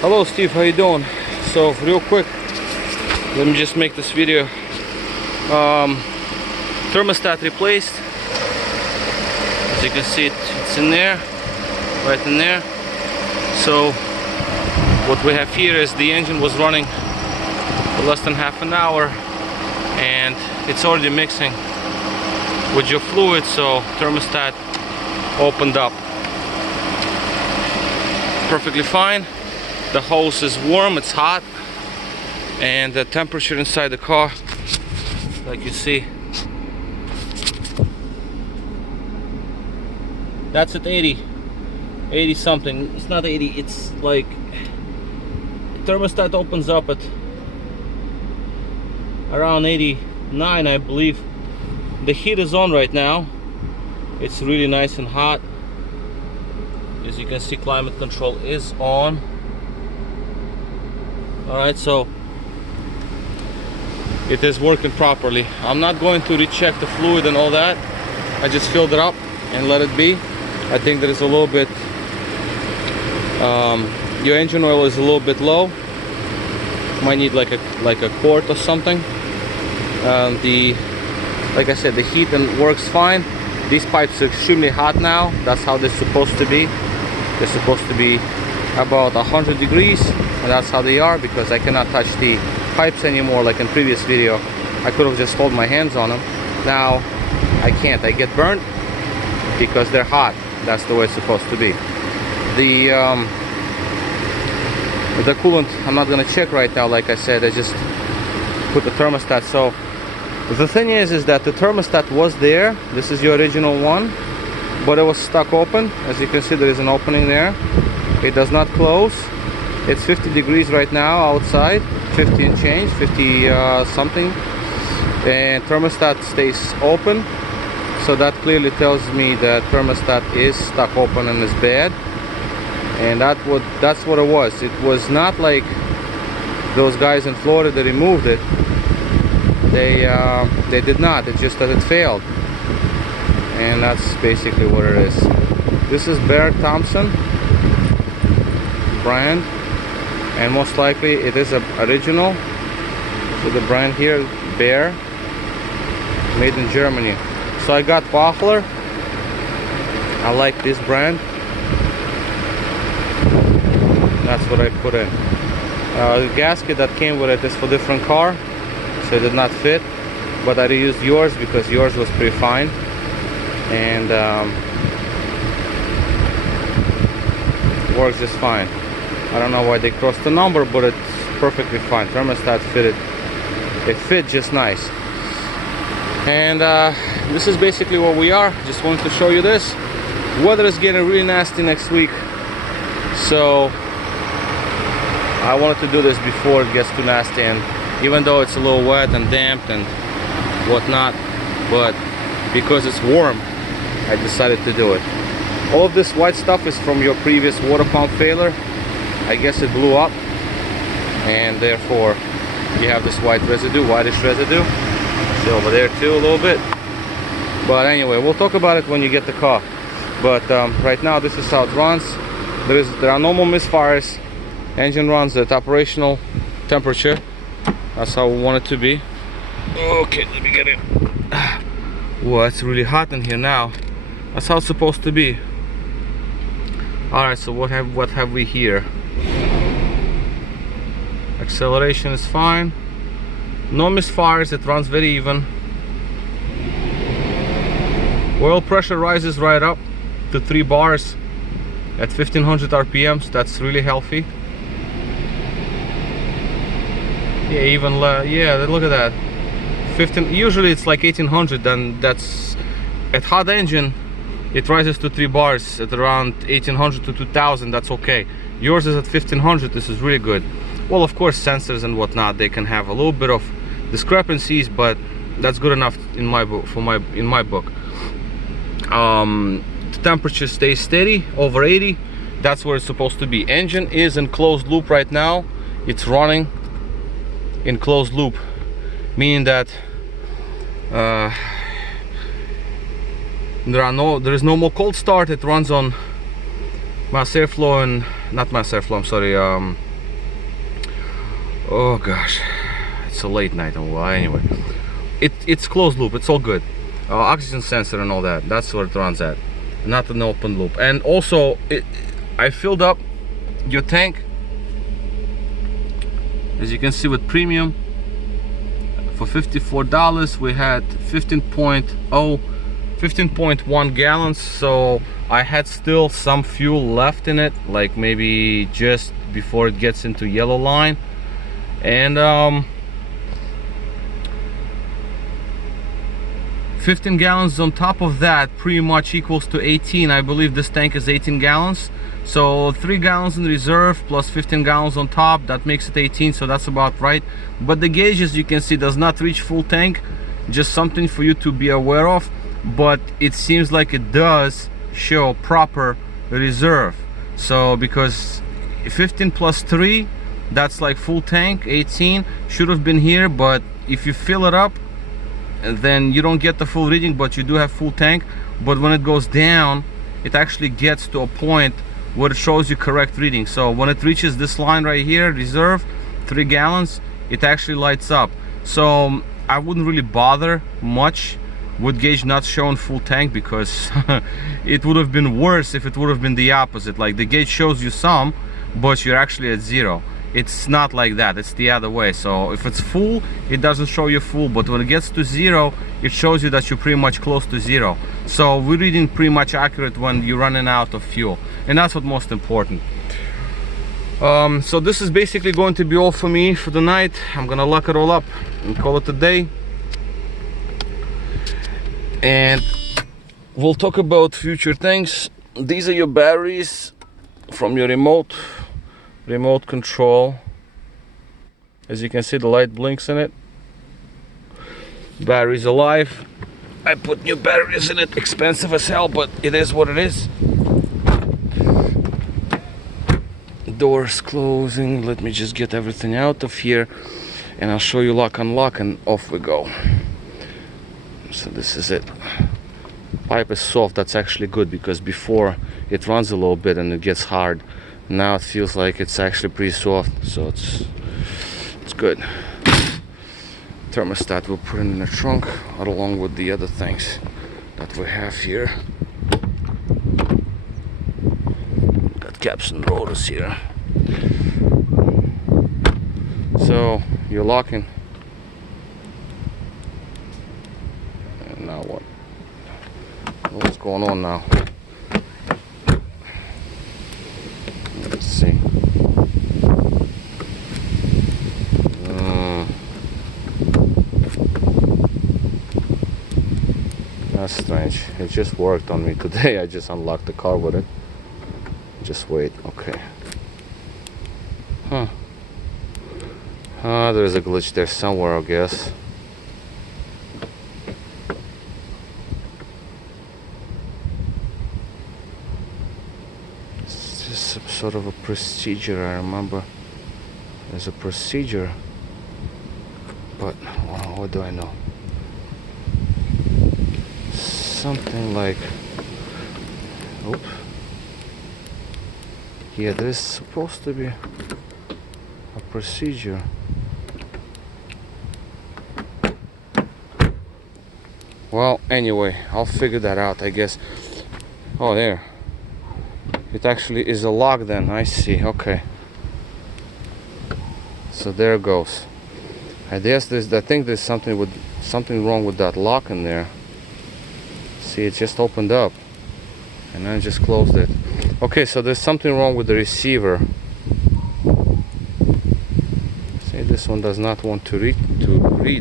Hello Steve, how you doing? So real quick, let me just make this video. Thermostat replaced. As you can see, it's in there, right in there. So what we have here is the engine was running for less than half an hour and it's already mixing with your fluid, so thermostat opened up perfectly fine. The hose is warm, it's hot, and the temperature inside the car, like you see, that's at 80 something. It's not 80, it's like thermostat opens up at around 89, I believe. The heat is on right now. It's really nice and hot. As you can see, climate control is on. Alright, so it is working properly. I'm not going to recheck the fluid and all that. I just filled it up and let it be. I think there is a little bit, your engine oil is a little bit low. Might need like a quart or something. Like I said, the heat and works fine. These pipes are extremely hot now. That's how they're supposed to be. They're supposed to be about 100 degrees, and that's how they are, because I cannot touch the pipes anymore like in previous video. I could have just hold my hands on them. Now I can't. I get burnt because they're hot. That's the way it's supposed to be. The coolant, I'm not gonna check right now. Like I said, I just put the thermostat. So the thing is that the thermostat was there. This is your original one, but it was stuck open. As you can see, there is an opening there. It does not close. It's 50 degrees right now outside, 50 and change, 50 something, and thermostat stays open. So that clearly tells me that thermostat is stuck open and is bad. And that's what it was. It was not like those guys in Florida that removed it. They did not. It's just that it failed, and that's basically what it is. This is Bear Thompson brand, and most likely it is a original. So the brand here, Bear, made in Germany. So I got Bachler. I like this brand. That's what I put in. The gasket that came with it is for different car, so it did not fit, but I reused yours because yours was pretty fine. And works just fine. I don't know why they crossed the number, but it's perfectly fine. Thermostat fitted. It fit just nice. And this is basically what we are. Just wanted to show you this. Weather is getting really nasty next week, so I wanted to do this before it gets too nasty. And even though it's a little wet and damp and whatnot, but because it's warm, I decided to do it. All of this white stuff is from your previous water pump failure. I guess it blew up, and therefore you have this white residue, whitish residue. See over there too a little bit. But anyway, we'll talk about it when you get the car. But right now this is how it runs. There are no more misfires. Engine runs at operational temperature. That's how we want it to be. Okay, let me get it. Whoa, it's really hot in here now. That's how it's supposed to be. Alright, so what have we here? Acceleration is fine. No misfires, it runs very even. Oil pressure rises right up to 3 bars at 1500 RPMs. That's really healthy. Yeah, even yeah, look at that. 15. Usually it's like 1800, and that's at hot engine. It rises to 3 bars at around 1800 to 2000. That's okay. Yours is at 1500. This is really good. Well, of course, sensors and whatnot, they can have a little bit of discrepancies, but that's good enough in my book. In my book, the temperature stays steady over 80. That's where it's supposed to be. Engine is in closed loop right now. It's running in closed loop, meaning that there is no more cold start. It runs on mass airflow and not mass airflow, I'm sorry, Oh gosh, it's a late night. Well, anyway, it's closed loop. It's all good. Oxygen sensor and all that. That's where it runs at, not an open loop. And also, I filled up your tank, as you can see, with premium for $54. We had 15.1 gallons, so I had still some fuel left in it, like maybe just before it gets into yellow line. And 15 gallons on top of that pretty much equals to 18. I believe this tank is 18 gallons, so 3 gallons in reserve plus 15 gallons on top, that makes it 18, so that's about right. But the gauge, as you can see, does not reach full tank. Just something for you to be aware of, but it seems like it does show proper reserve. So because 15 plus 3, that's like full tank. 18 should have been here, but if you fill it up, then you don't get the full reading, but you do have full tank. But when it goes down, it actually gets to a point where it shows you correct reading. So when it reaches this line right here, reserve 3 gallons, it actually lights up. So I wouldn't really bother much with gauge not showing full tank, because it would have been worse if it would have been the opposite. Like the gauge shows you some, but you're actually at 0. It's not like that, it's the other way. So if it's full, it doesn't show you full, but when it gets to 0, it shows you that you're pretty much close to 0. So we're reading pretty much accurate when you're running out of fuel, and that's what's most important. So this is basically going to be all for me for the night. I'm gonna lock it all up and call it a day, and we'll talk about future things. These are your batteries from your remote control. As you can see, the light blinks in it. Battery's alive. I put new batteries in it, expensive as hell, but it is what it is. Doors closing. Let me just get everything out of here, and I'll show you lock unlock, and off we go. So this is it. Pipe is soft. That's actually good, because before it runs a little bit and it gets hard. Now it feels like it's actually pretty soft, so it's good. Thermostat we'll put in the trunk along with the other things that we have here. Got caps and rotors here. So you're locking. And now what? What's going on now? Let's see. That's strange. It just worked on me today. I just unlocked the car with it. Just wait. Okay. There's a glitch there somewhere, I guess. It's just sort of a procedure. I remember there's a procedure, but what do I know? Something like, oops. Yeah, there's supposed to be a procedure. Well, anyway, I'll figure that out, I guess. Oh, there. It actually is a lock then. I see. Okay. So there it goes. I guess I think there's something wrong with that lock in there. See, it just opened up and I just closed it. Okay, so there's something wrong with the receiver. See, this one does not want to read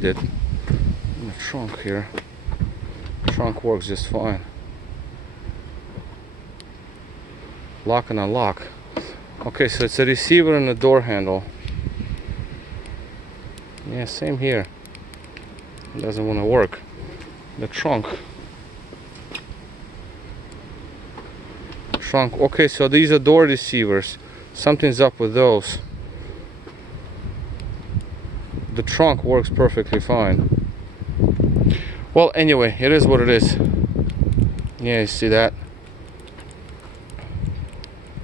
it. In the trunk here. The trunk works just fine. Lock and unlock. Okay, so it's a receiver and a door handle. Yeah, same here. It doesn't want to work. The trunk. Okay, so these are door receivers. Something's up with those. The trunk works perfectly fine. Well, anyway, it is what it is. Yeah, you see that?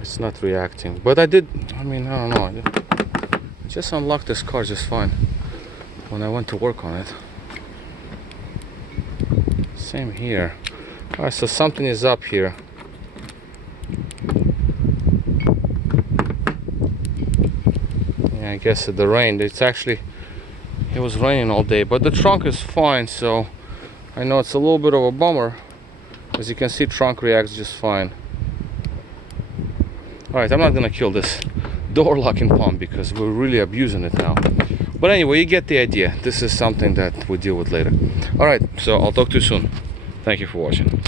It's not reacting. But I don't know. I just unlocked this car just fine when I went to work on it. Same here. Alright, so something is up here. Yeah, I guess the rain. It was raining all day, but the trunk is fine, so I know it's a little bit of a bummer. As you can see, trunk reacts just fine. Alright, I'm not gonna kill this door locking pump because we're really abusing it now. But anyway, you get the idea. This is something that we deal with later. Alright, so I'll talk to you soon. Thank you for watching.